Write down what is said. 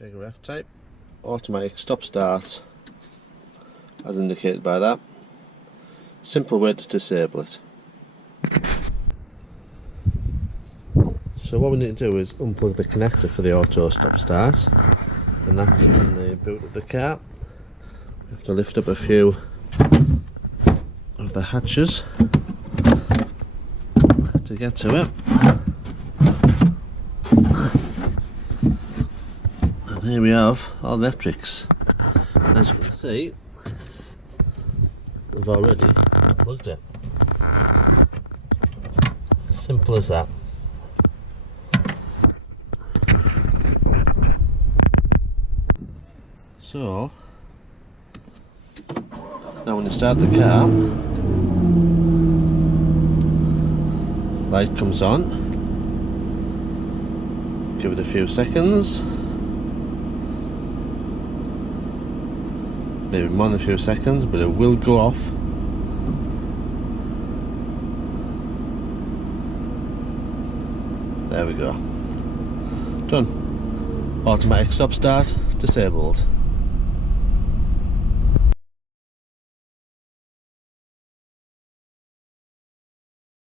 Jaguar F-type, automatic stop start as indicated by that. Simple way to disable it. So what we need to do is unplug the connector for the auto stop start, and that's in the boot of the car. We have to lift up a few of the hatches to get to it. And here we have our electrics. As you can see, we've already plugged it. Simple as that. So, now when you start the car, light comes on, give it a few seconds, maybe more than a few seconds, but it will go off. There we go. Done. Automatic stop start disabled.